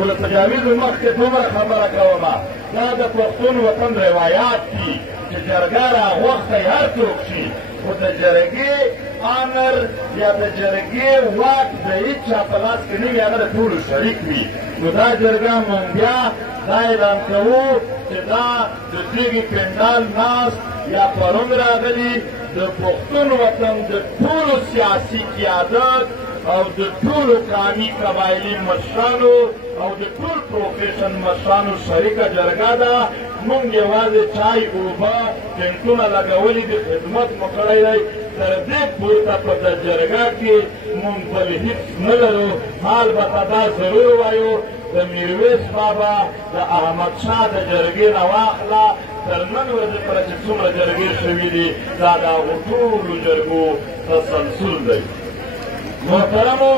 خو د تجاویز مخکې دومره خبره کومه دا د پښتون وطن روایات دي چې جرګه راغوښتی هر څوک شي خو د جرګې امر یا د جرګې واک د هېڅ چا په لاس کې نه وي هغه د ټولو شریک وي نو دا جرګه مونږ بیا دا اعلان کوو چې دا د دغې پنډال ناست یا پرون راغلي د پښتون وطن د ټولو سیاسي قیادت او د ټولو قامي قبایلي مشرانو او د ټول پروفیشن مشرانو شریکه جرګه ده مونږ یوازې چای اوبه ټینټونه لګولي دي خدمت مو کړی دی تر دې پورته په د جرګه کې مونږ بل هېڅ نه لرو البته دا ضرور وایو د میرویس بابا د احمدشاه د جرګې نه واخله تر نن ورځې پورې چې څومره جرګې شوي دي دا د هغو ټولو جرګو تسلسل دی محترمو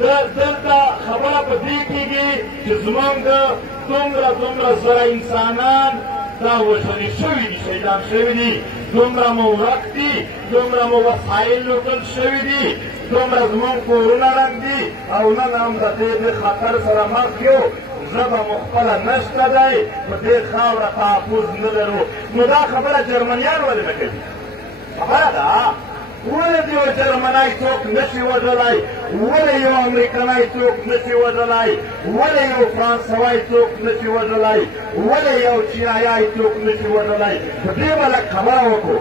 دلته خبره په دې کېږي چې زموږ دومره زره انسانان دا وژلي شوي دي شهیدان شوي دي دومره مو ورک دي دومره مو وسایل لوټل شوي دي دومره زموږ کورونه ړنګ دي او نن هم د دې خطر سره مخ یو ژبه مو خپله نشته دی په دې خاوره تحفظ نه لرو نو دا خبره جرمنیان ولې نه کوي خبره ده ولې یو جرمنی څوک نشي وژلی ولې یو امریکنی څوک نشي وژلی ولې یو فرانسوی څوک نشي وژلی ولې یو چینایي څوک نشي وژلی په دې به لږ خبره وکړو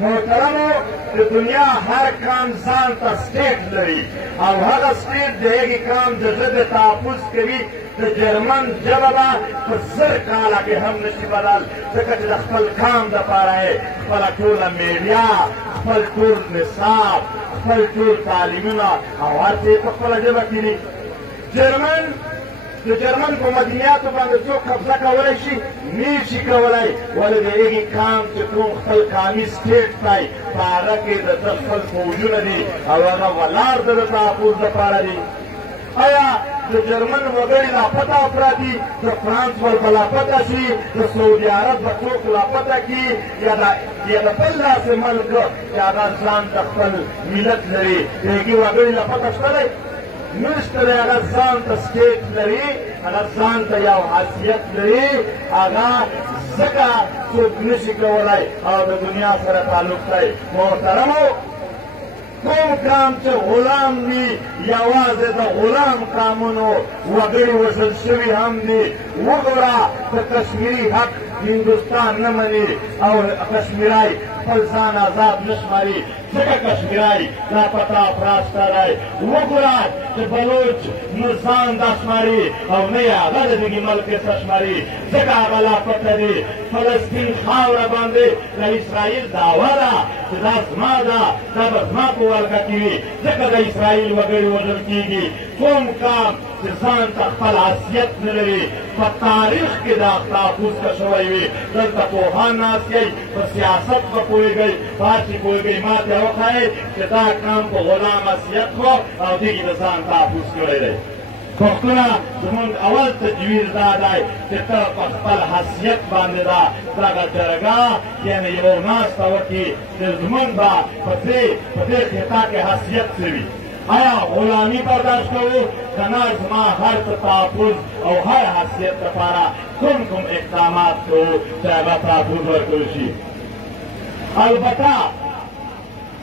محترمو د دنیا هر قام ځان ته سټیټ لري او هغه سټیټ د هغې قام د ژبې تحفظ کوي د جرمن ژبه به په 1000 کاله کې هم نشي بدل ځکه چې د خپل قام دپاره یې خپله ټوله میډیا خپل ټول نصاب خپل ټول تعلیمونه او هر څه یې په خپله ژبه کې دي د جرمن په مدنیاتو باندې څوک قبضه کولی شي نه شي کولی ولې د هغې قام چې کوم خپل قامي سټیټ دی په هغه کې د ده خپل فوجونه دي او هغه ولاړ د ده تحفظ دپاره دي آیا د جرمن وګړي لاپته افرادي د فرانس ورته لاپته شي د سعودي عرب به څوک لاپته کړي یا د بل داسې ملک چې هغه ځان ته خپل ملت لري د هغې وګړي لاپته شته دی نشته دی هغه ځان ته سټیټ لري هغه ځان ته یو حیثیت لري هغه ځکه څوک نشي کولی او د دنیا سره تعلق دی محترمو کوم قام چې غلام دي یوازې د غلام قامونو وګړي وژل شوي هم دي وګوره د کشمیري حق هندوستان نه مني او کشمیری خپل ځان آزاد نه شماري ځکه کشمیری لاپته افراد شته دی وګوره چې بلوچ نه ځان دا شماري او نه یې هغه د دغې ملک څه شماري ځکه هغه لاپته دي فلسطین خاوره باندې د اسرائیل دعوه ده چې دا زما ده دا به زما په ولکه کې وي ځکه د اسرائیل وګړي وژل کېږي کوم قام چې ځان ته خپل حیثیت نه لري په تاریخ کې دا تحفظ که شوی وي دلته پوهان ناست یئ په سیاست به پوهېږئ په هر چې پوهېږئ ما ته وښایئ چې دا قام په غلام حیثیت خو او دغې د ځان تحفظ کړی دی پښتونه زموږ اول تجویز دا دی چې ته په خپل حیثیت باندې دغه جرګه یعنې یو ناسته وکړي چې زموږ به په دې خطا کې حیثیت څه وي آیا غلامي برداشت کوو که نه زما هر څه تحفظ او هر حیثیت لپاره کوم اقدامات کوو چې هغه تحفظ ورکړل شي البته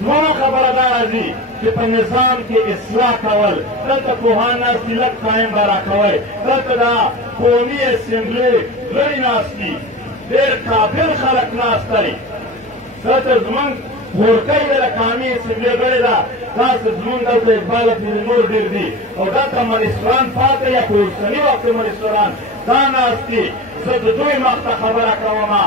زموږ خبره دا راځي چې په نظام کې اصلاح کول دلته پوهان ناست دي لږ قایم به راکوئ دلته دا قومي اسمبلۍ غړي ناست دي ډېر قابل خلک ناست دی دلته زموږ غورکۍ د قامي اسمبلۍ غړې ده داسې زموږ دلته اقبال افریدي نور ډېر دي او دلته منیسټران پاته یا په اوسني وخت کې منیسټران دا ناست دي زه د دوی مخته خبره کومه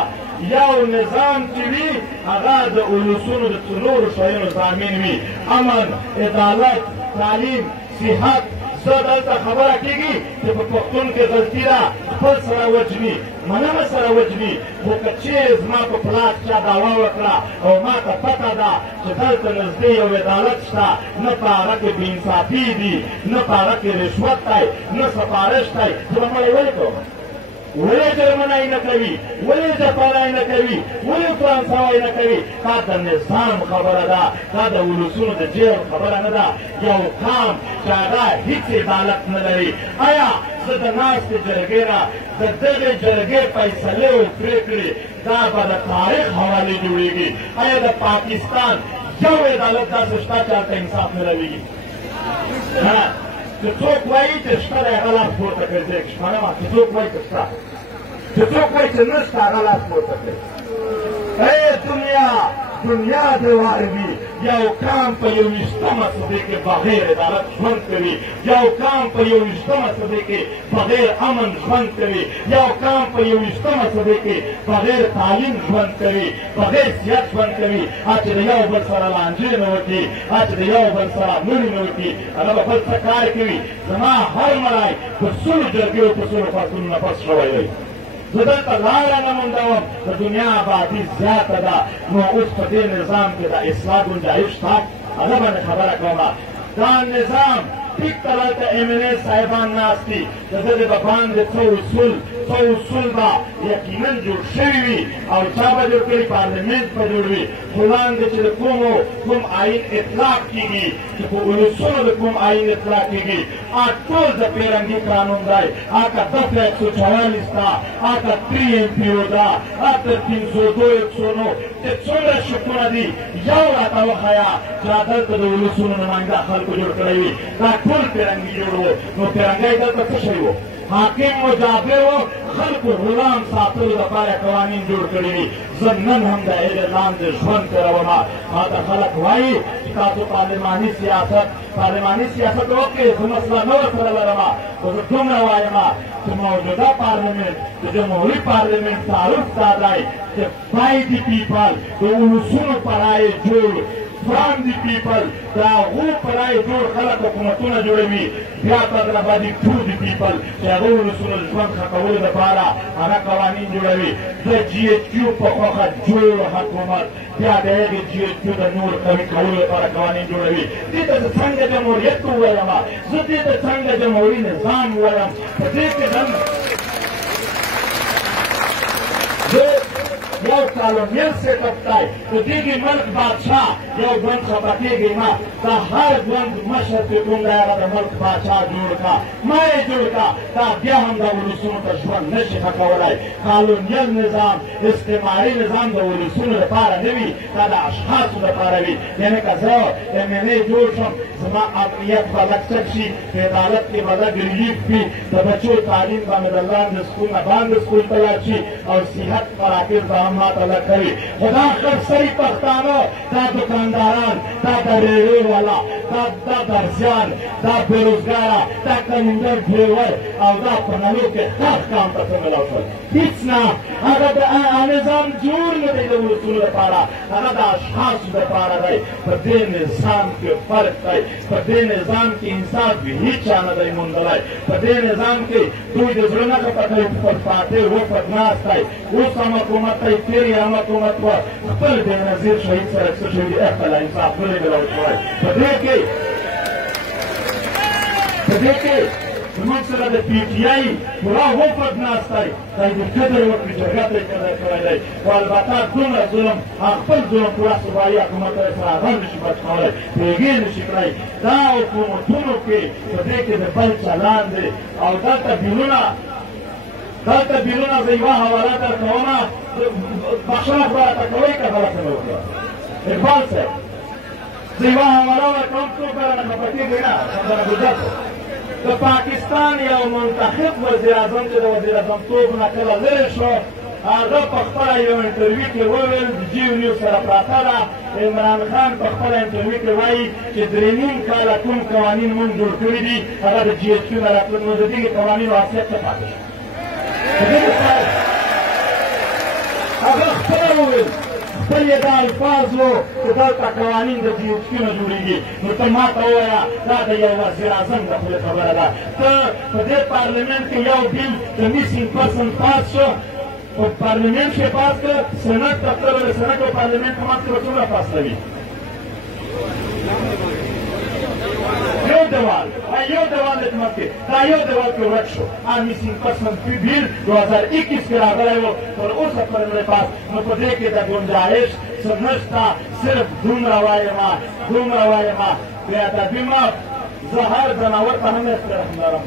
یو نظام چې وي هغه د اولسونو د څلورو شیانو ضامن وي امن عدالت تعلیم صحت زه دلته خبره کېږي چې په پښتون کې غلطي ده خپل سره وجني مننه سره وجني خو که چیرې زما په پلاس چا دعوا وکړه او ما ته پته ده چې دلته نږدې یو عدالت شته نه په هغه کې بېانصافي دي نه په هغه کې رشوت دی نه سفارش دی زه به مړی ولې کوم ولې جرمنۍ نه کوي، ولې جاپانۍ نه کوي، ولې فرانسوۍ نه کوي؟ دا د نظام خبره ده، دا د ولسونو د جیب خبره نه ده. یو قام چې هغه هېڅ عدالت نه لري. آیا زه د ناستې جرګې نه د دغې جرګې فیصلې او پرېکړې دا به د تاریخ حوالې جوړېږي؟ آیا د پاکستان یو عدالت داسې شته چې هلته انصاف نه لویږي؟ نه. چې څوک وایي چې شته دی هغه لاس پورته کړي، زه یې شمنم. چې څوک وایي چې شته، چې څوک وایي چې نشته هغه لاس پورته کړي. ای دنیا دیوار وي. یو قام په 21مه صدۍ کې بغیر عدالت ژوند کوي، یو قام په 21مه صدۍ کې بغیر امن ژوند کوي، یو قام په 21مه صدۍ کې بغیر تعلیم ژوند کوي، بغیر صحت ژوند کوي. چې د یو بل سره لانجې نه وکړي، چې د یو بل سره مړي نه وکړي، هغه به بل څه کار کوي. زما هر مړی په سلو جرګې په سلو فصلونو نفس شوی دی. زه دلته لاره نه موندوم. د دنیا آبادي زیاته ده، نو اوس په دې نظام کې د اصلاح ګنجایش شته. هغه باندې خبره کومه. دا نظام ټیک ته دلته MLA صاحبان ناست دي، د دې به باندې څه اصول به یقینا جوړ شوي وي، او چا به جوړ کړي؟ پارلمنټ به جوړ وي. خو وړاندې چې د کوم آئین اطلاق کېږي، چې په ولسونو د کوم آئین اطلاق کېږي، ټول د پیرنګي قانون دی. که دفعه 144 ده، که 3 MPO ده، که 302 109 چې څومره شکونه دي، یو راته وښیه چې دلته د ولسونو نماینده خلکو جوړ کړی وي. دا ټول پیرنګي جوړ وو. نو پیرنګی دلته څه شی وو؟ حاکم و جابر و خلکو غلام ساتلو دپاره قوانین جوړ کړي وي. زه نن هم د هغې لاندې ژوند تېروم. ماته خلک وایي چې تاسو پارلماني سیاست وکړئ، زه مسله نه ورسره لرم. خو زه دومره وایم چې موجوده پارلمنټ د جمهوري پارلمنټ تعارف دا دی چې by the people، د ولسونو په رایې جوړ، from the people، د هغو په رایې جوړ خلک حکومتونه جوړوي. بیا تدرابادي to the people، چې هغه ولسونو د ژوند ښه کولو دپاره هغه قوانین جوړوي. د GHQ په خوښه جوړ حکومت بیا د هغې GHQ د نور قوي کولو لپاره قوانین جوړوي. دې ته زه څنګه جمهوریت ووایم؟ زه دې ته څنګه جمهوري نظام ووایم؟ په دې کې یو کالونیل سیټاپ دی. په دې کې ملک بادشاه یو ژوند خفه کېږي نه. دا هر ژوند مشر چې کوم دی هغه د ملک بادشاه جوړ کړه، ما یې جوړ کړه. دا بیا هم د ولسونو ته ژوند نه شي ښه کولی. کالونیل نظام، استعماري نظام د ولسونو لپاره نه وي، دا د اشخاصو لپاره وي. یعنې که زه MLA جوړ شم، زما امنیت به لږ څک شي، په عدالت کې به لږ ریلیف وي، د بچو تعلیم به مې د لاندې سکول نه باندې سکول ته لاړ شي، او صحت مراکز به هم ماته لږ کوي. خو دا خرڅوي پښتانه، دا دکانداران، دا د ریلوې والا، دا درزیان، دا بېروزګاره، دا کلندر ډریور، او دا په نړۍ کې هر کام ته څه ملاو شول؟ هېڅ نه. هغه د نظام جوړ نه دی د ولسونو لپاره، هغه د اشخاصو لپاره دی. په دې نظام کې فرق دی، په دې نظام کې انصاف هېڅ چا نه دی موندلی. په دې نظام کې دوی د زړه نه خفه کوي، خپل فاتح وفد ناست دی. اوس هم حکومت دی، تېر یې هم حکومت وه، خپل بېنظیر شهید سره څه شوي دي؟ خپله انصاف نه دی میلاو شوی. په دې کې زموږ سره د PTI پوره وفد ناست دی. دا یې قدر وکړي، جرګه ته یې قدر کړی دی. خو البته دومره ظلم، خپل ظلم پوره صوبایي حکومت سره هغه نه شي بچ کولی، پرېږې نه شي کړی. دا حکومتونو کې په دې کې د بل چلان دی. او دلته بیرونه زه یوه حواله در کومه، بخښنه خو راته کوئ که غلطه مې وکړه؟ اقبال صاحب، زه یوه حواله ورکوم، څوک رانه خفه کېږي نه، سندره ګلزار صاحب. د پاکستان یو منتخب وزیراعظم چې د وزیراعظمتوب نه کله لرې شو، هغه په خپله یو انټرویو کې وویل، د جیو نیوز سره پراته ده، عمران خان په خپله انټرویو کې وایي چې 3.5 کاله کوم قوانین مونږ جوړ کړي دي هغه د GHQ نه راتلل، نو د دغې قوانینو حیثیت څه پاتې شو؟ هغه خپله وویل، خپل یې دا الفاظ وو چې دلته قوانین د GHQ نه جوړېږي. نو ته ما ته ووایه دا د یو وزیراعظم د خولې خبره ده. ته په دې پارلمنټ کې یو بیل د میسینګ پرسن پاس شو، په پارلمنټ کې پاس کړه، سنټ دفتر د سنټ او پارلمنټ په منځ کې به څومره فاصله وي؟ یو دیوال د خدمت کې دا یو دیوال کې ورک شو میسنګ پرسن بل 2021 کې راغلی و تر اوسه پورې مې پاس نو په دې کې د ګنجایش څه نشته صرف دومره وایم بیا د بیمه زه هر ځناور ته هم احترام لرم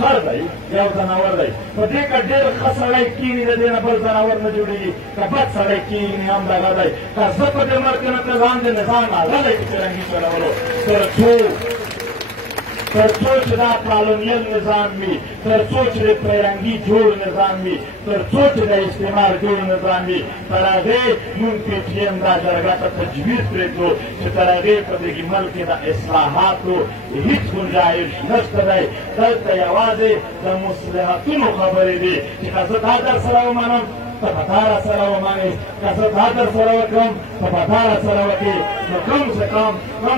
خر دی یو ځناور دی په دې کې ډېر ښه سړی کښېني د دې نه بل ځناور نه جوړېږي که بد سړی کښېني هم دغه دی که زه په دې ملک کې نه نظام د نظام راغلی چې فرهنګي چلولو تر څو چې دا کالونیل نظام وي تر څو چې د فرهنګي جوړ نظام وي تر څو چې د استعمار جوړ نظام وي تر هغې مونږ پی ټي ایم دا جرګه ته تجویز پرېږدو چې تر هغې په دې ملک کې د اصلاحاتو هېڅ گنجایش نشته دی دلته یوازې د مصلحتونو خبرې دي چې که زه دا در سره ومنم ته به دا را سره ومنې که زه دا در سره وکړم ته به دا را سره وکړې نو کم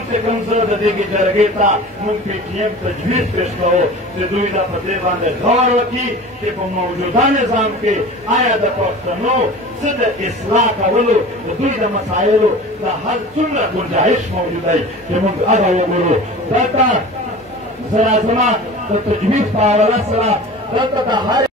سے کم زه د دې جرګې ته مونږ پی ټي ایم تجویز پېښ کوو چې دوی دا په دې باندې غور وکړي چې په موجوده نظام کې آیا د پښتنو څه د اصلاح کولو د دوی د مسایلو د حل څومره گنجایش موجود دی چې مونږ هغه وګورو دلته زه راځمه د تجویز په حواله سره دلته د هر